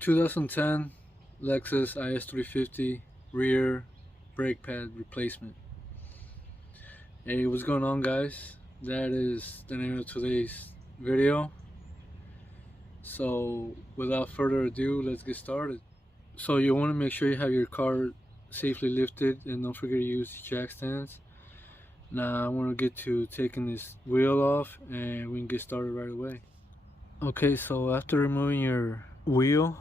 2010 Lexus IS350 rear brake pad replacement. Hey, what's going on, guys? That is the name of today's video. So without further ado, let's get started. So you want to make sure you have your car safely lifted, and don't forget to use jack stands. Now I want to get to taking this wheel off and we can get started right away. Okay, so after removing your wheel,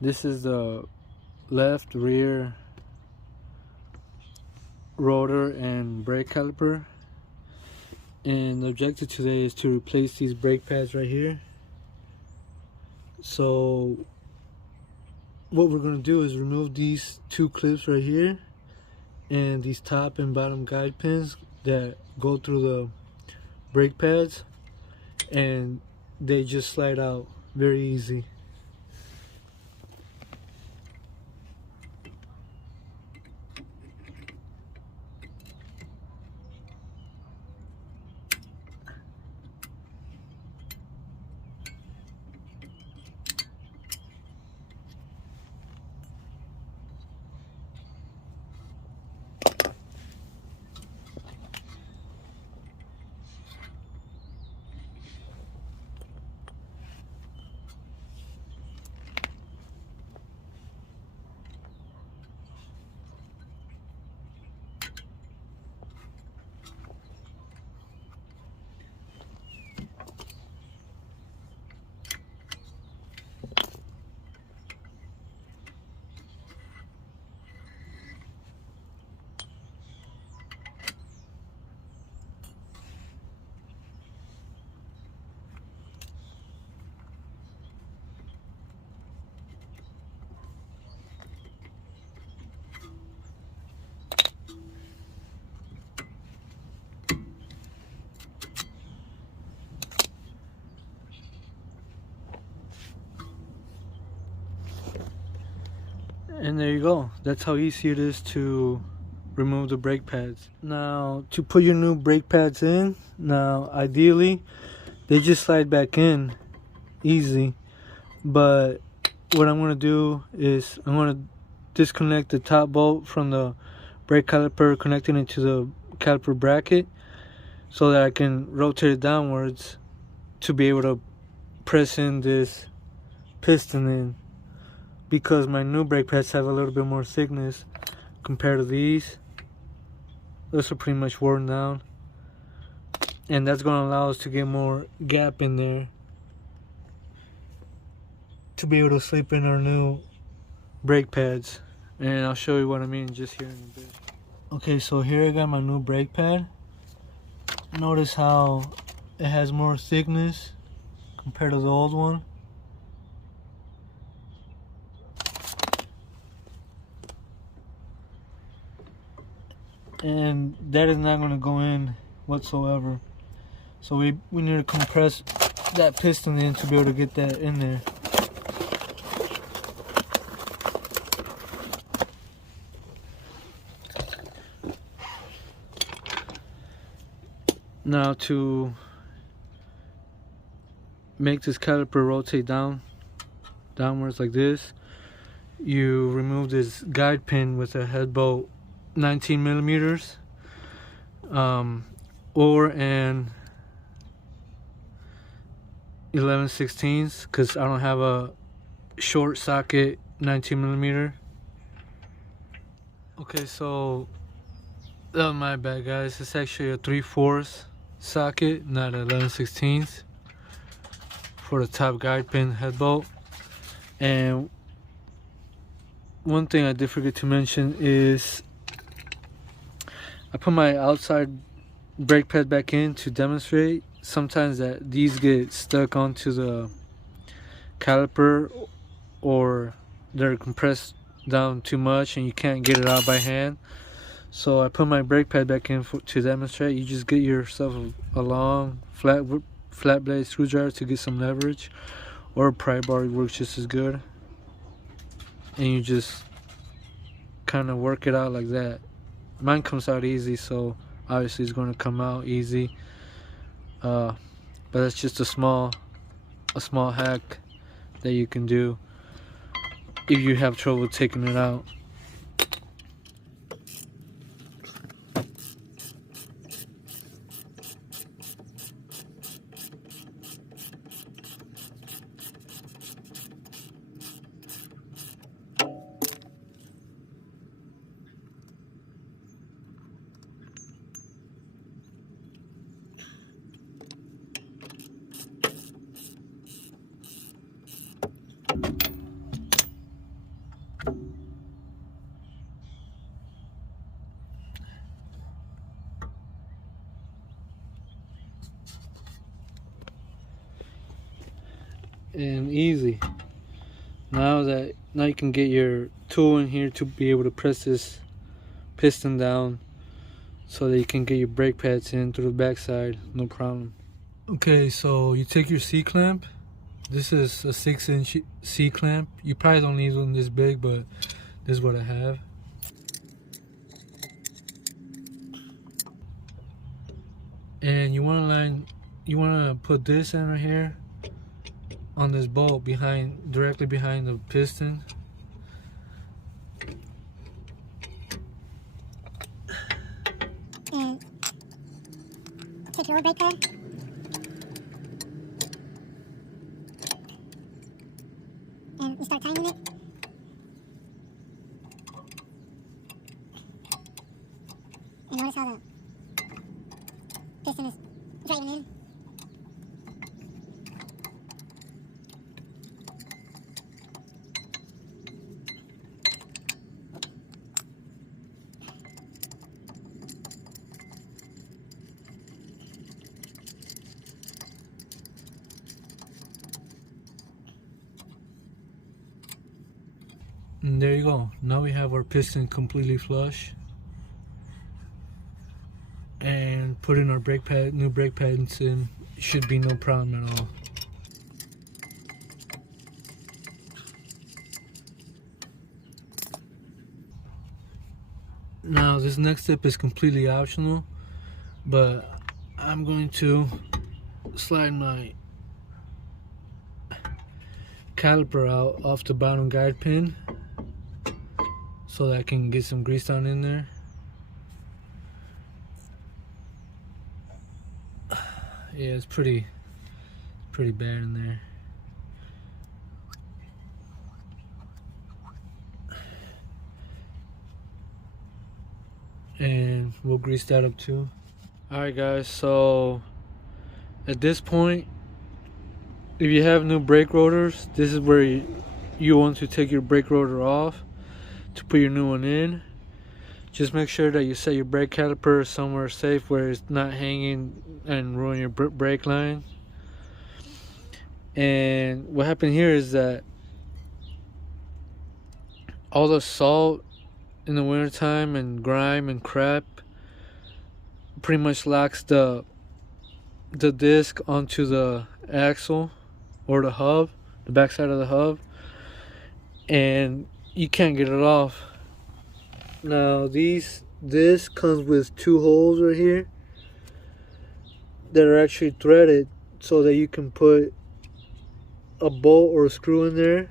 this is the left rear rotor and brake caliper, and the objective today is to replace these brake pads right here. So what we're going to do is remove these two clips right here and these top and bottom guide pins that go through the brake pads, and they just slide out very easy. And there you go. That's how easy it is to remove the brake pads. Now, to put your new brake pads in, now ideally they just slide back in easy, but what I'm going to do is I'm going to disconnect the top bolt from the brake caliper, connecting it to the caliper bracket, so that I can rotate it downwards to be able to press in this piston in, because my new brake pads have a little bit more thickness compared to these. Those are pretty much worn down, and that's going to allow us to get more gap in there to be able to slip in our new brake pads. And I'll show you what I mean just here in a bit. Okay, so here I got my new brake pad. Notice how it has more thickness compared to the old one. And that is not going to go in whatsoever. So we need to compress that piston in to be able to get that in there. Now, to make this caliper rotate downwards like this, you remove this guide pin with a head bolt 19 millimeters or an 11/16, because I don't have a short socket 19 millimeter. Okay, so that was my bad, guys. It's actually a 3/4 socket, not 11/16 for the top guide pin head bolt. And one thing I did forget to mention is I put my outside brake pad back in to demonstrate sometimes that these get stuck onto the caliper, or they're compressed down too much and you can't get it out by hand. So I put my brake pad back in to demonstrate. You just get yourself a long flat blade screwdriver to get some leverage, or a pry bar works just as good, and you just kind of work it out like that. Mine comes out easy, so obviously it's going to come out easy, but that's just a small hack that you can do if you have trouble taking it out. And easy. Now you can get your tool in here to be able to press this piston down so that you can get your brake pads in through the backside, no problem. Okay, so you take your C-clamp. This is a 6-inch C-clamp. You probably don't need one this big, but this is what I have. And you want to put this in right here on this bolt directly behind the piston. And take your old brake pad. And you start tightening it. And notice how the piston is driving in. And there you go. Now we have our piston completely flush. And putting our new brake pads in should be no problem at all. Now this next step is completely optional, but I'm going to slide my caliper out off the bottom guide pin so that I can get some grease down in there. Yeah, it's pretty bad in there. And we'll grease that up too. Alright guys, so at this point, if you have new brake rotors, this is where you want to take your brake rotor off to put your new one in. Just make sure that you set your brake caliper somewhere safe where it's not hanging and ruin your brake line. And what happened here is that all the salt in the wintertime and grime and crap pretty much locks the disc onto the axle or the hub, the backside of the hub, and you can't get it off. Now this comes with 2 holes right here that are actually threaded so that you can put a bolt or a screw in there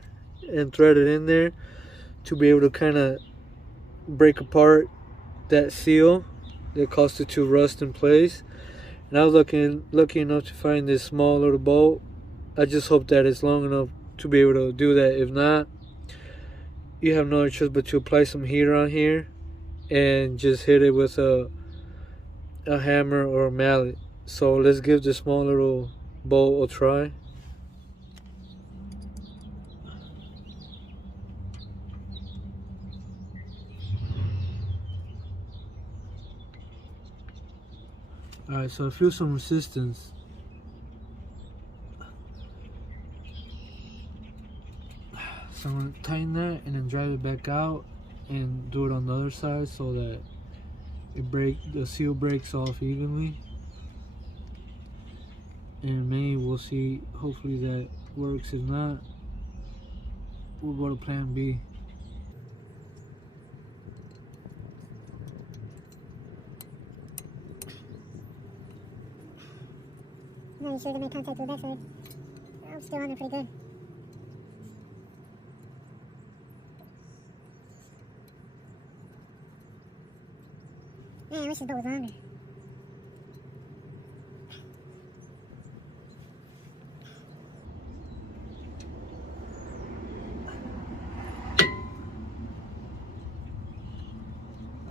and thread it in there to be able to kind of break apart that seal that caused it to rust in place. And I was lucky enough to find this small little bolt. I just hope that it's long enough to be able to do that. If not, you have no other choice but to apply some heat on here and just hit it with a hammer or a mallet. So let's give this small little bolt a try. Alright, so I feel some resistance. So I'm going to tighten that and then drive it back out and do it on the other side so that the seal breaks off evenly. And maybe we'll see, hopefully that works. If not, we'll go to plan B. I'm not even sure they made contact with the backside. I'm still on there pretty good. Man, I wish this boat was longer.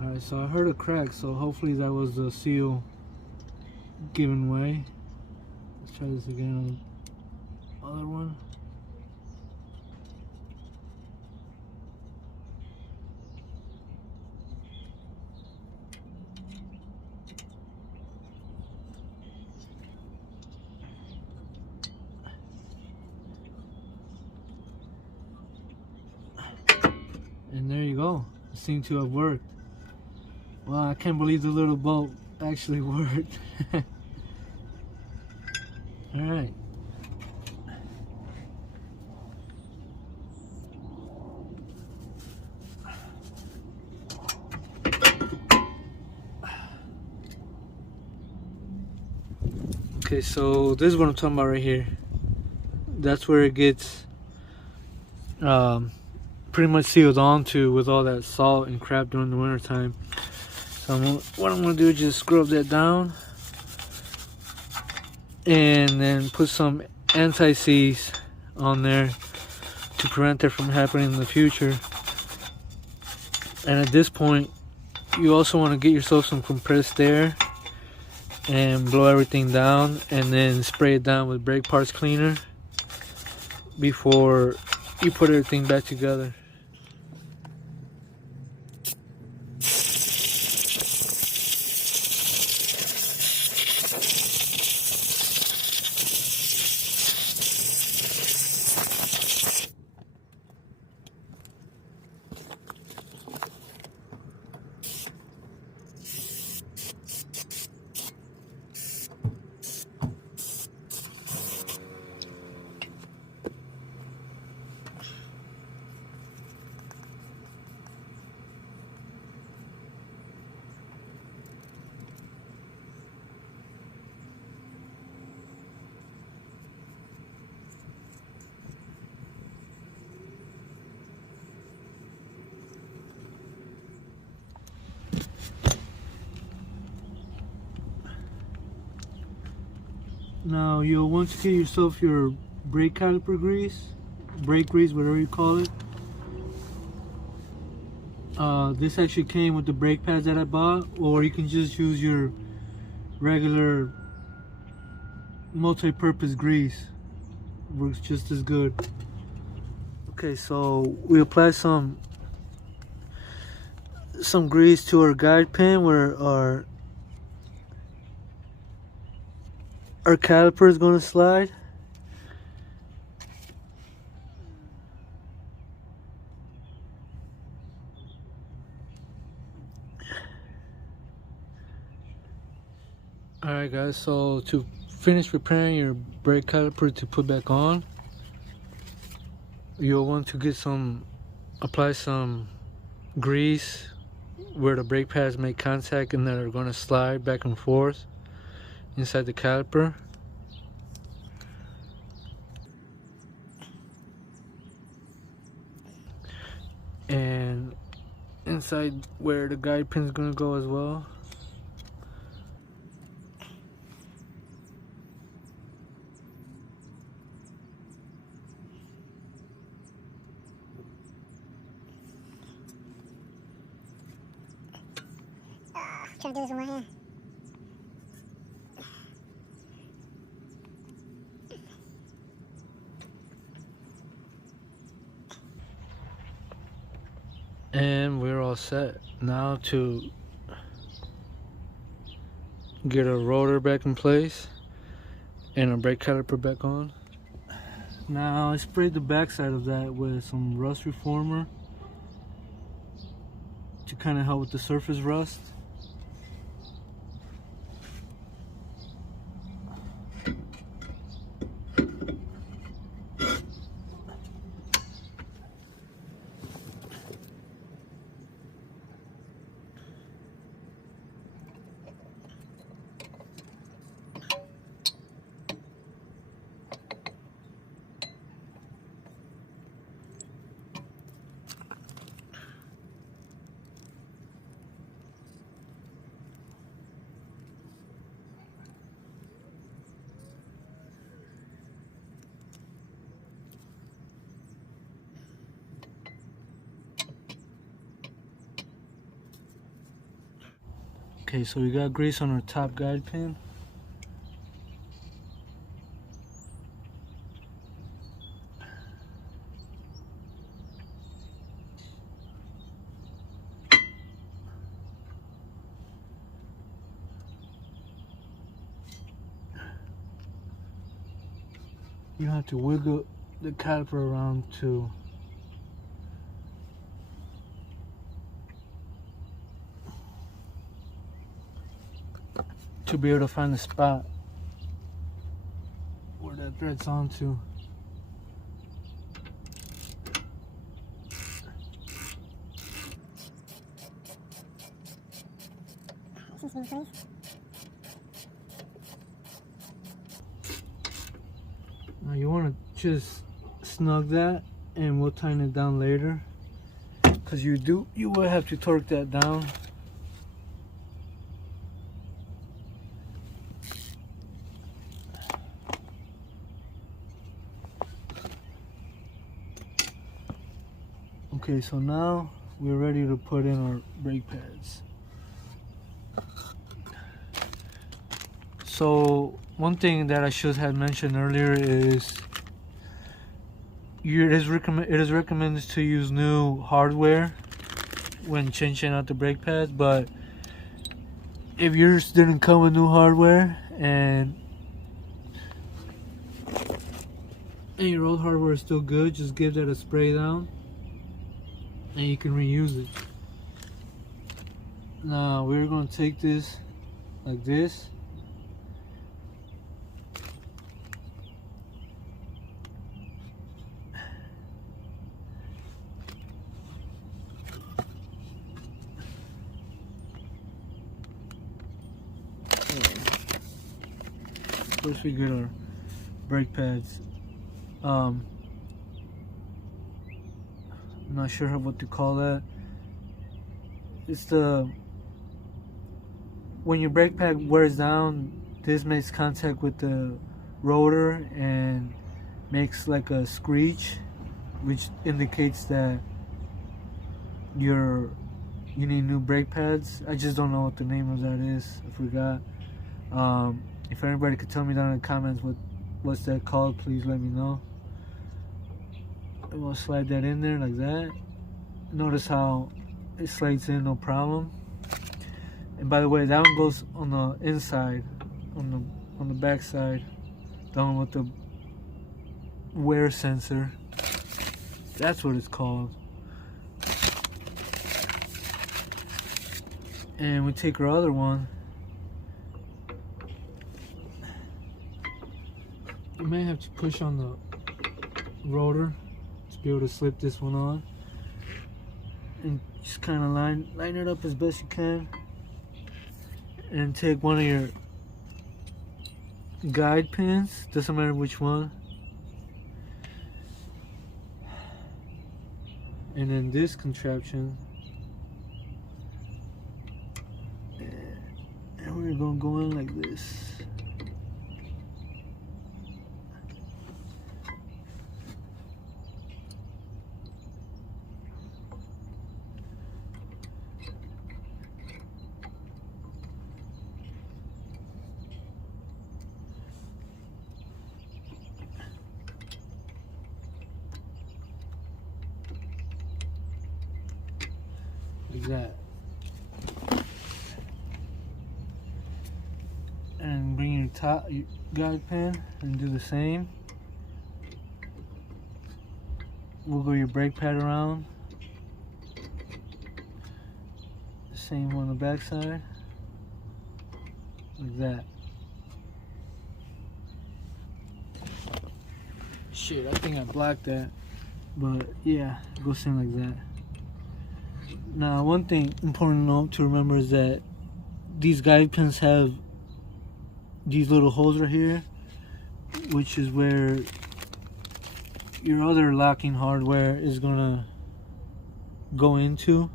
Alright, so I heard a crack, so hopefully that was the seal giving way. Let's try this again on the other one. And there you go. It seemed to have worked. Wow, I can't believe the little boat actually worked. Alright. Okay, so this is what I'm talking about right here. That's where it gets pretty much sealed onto with all that salt and crap during the winter time. So what I'm gonna do is just scrub that down and then put some anti-seize on there to prevent that from happening in the future. And at this point, you also want to get yourself some compressed air and blow everything down, and then spray it down with brake parts cleaner before you put everything back together. Now you'll want to get yourself your brake caliper grease, brake grease, whatever you call it. This actually came with the brake pads that I bought, or you can just use your regular multi-purpose grease. Works just as good. Okay, so we apply some grease to our guide pin where our caliper is going to slide. Alright guys, so to finish preparing your brake caliper to put back on, you'll want to apply some grease where the brake pads make contact and that are going to slide back and forth inside the caliper. And inside where the guide pin is going to go as well. Trying to do this with my hand. And we're all set now to get our rotor back in place and our brake caliper back on. Now I sprayed the backside of that with some rust reformer to kind of help with the surface rust. Okay, so we got grease on our top guide pin. You have to wiggle the caliper around to be able to find the spot where that thread's onto. Seems to be in place. Now you want to just snug that, and we'll tighten it down later, because you will have to torque that down. Okay, so now we're ready to put in our brake pads. So one thing that I should have mentioned earlier is it is recommended to use new hardware when changing out the brake pads, but if yours didn't come with new hardware and your old hardware is still good, just give that a spray down and you can reuse it. Now we're going to take this like this. First we get our brake pads. I'm not sure what to call that. It's when your brake pad wears down, this makes contact with the rotor and makes like a screech, which indicates that you need new brake pads. I just don't know what the name of that is. I forgot. If anybody could tell me down in the comments what's that called, please let me know. And we'll slide that in there like that. Notice how it slides in, no problem. And by the way, that one goes on the inside, on the back side, the one with the wear sensor. That's what it's called. And we take our other one. You may have to push on the rotor to be able to slip this one on, and just kind of line it up as best you can, and take one of your guide pins, doesn't matter which one, and then this contraption, and we're gonna go in like this. Like that. And bring your top guide pin and do the same. Wiggle your brake pad around. The same on the back side. Like that. Shit, I think I blocked that. But yeah, it goes in like that. Now, one thing important note to remember is that these guide pins have these little holes right here, which is where your other locking hardware is gonna go into,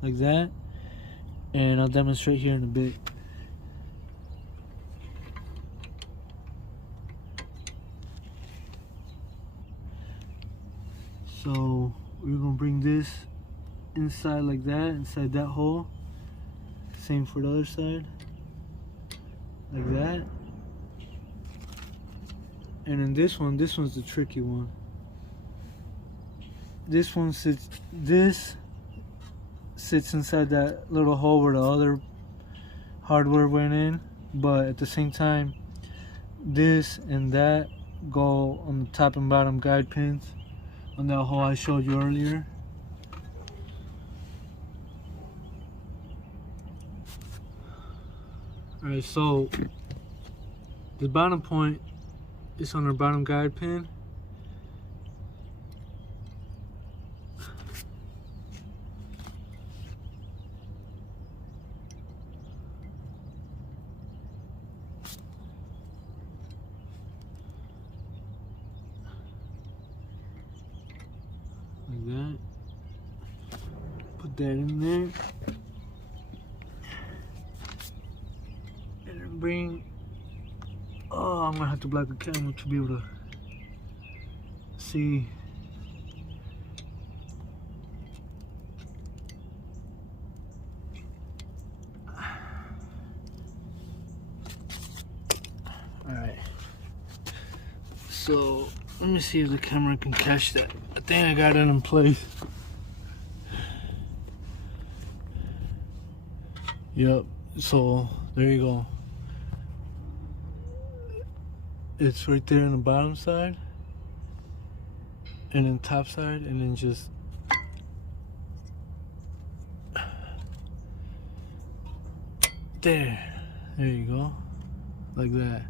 like that. And I'll demonstrate here in a bit. So we're gonna bring this inside like that, inside that hole. Same for the other side, like that. And then this one's the tricky one. This sits inside that little hole where the other hardware went in, but at the same time, this and that go on the top and bottom guide pins on that hole I showed you earlier. Alright, so the bottom point is on our bottom guide pin. Like that. Put that in there. And then bring. Oh, I'm gonna have to block the camera to be able to see. Alright. So, let me see if the camera can catch that. I think I got it in place. Yep, so there you go. It's right there on the bottom side, and then top side, and then just there you go, like that.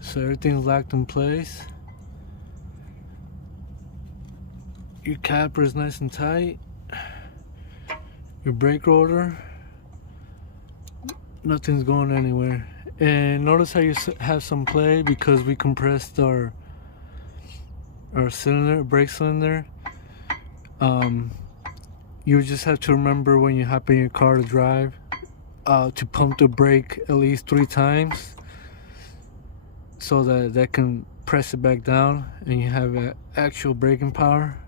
So everything's locked in place. Your caliper is nice and tight. Your brake rotor, nothing's going anywhere. And notice how you have some play because we compressed our cylinder, brake cylinder. You just have to remember when you hop in your car to drive to pump the brake at least 3 times so that can press it back down and you have actual braking power.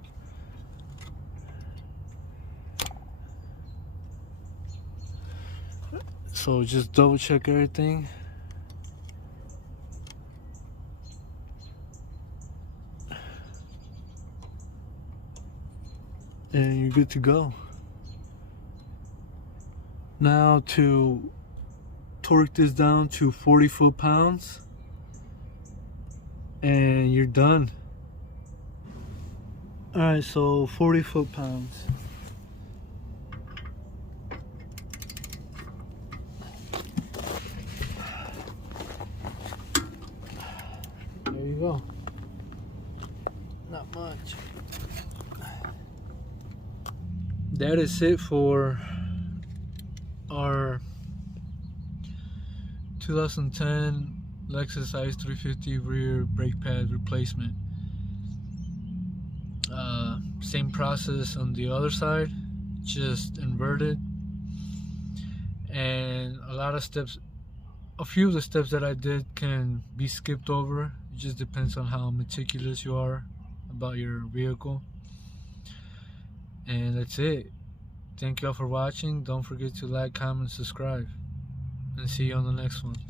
So just double check everything. And you're good to go. Now to torque this down to 40 foot-pounds and you're done. Alright, so 40 foot-pounds. There you go. Not much. That is it for our 2010 Lexus IS350 rear brake pad replacement. Same process on the other side, just inverted, and a few of the steps that I did can be skipped over. It just depends on how meticulous you are about your vehicle. And that's it. Thank you all for watching. Don't forget to like, comment, subscribe, and see you on the next one.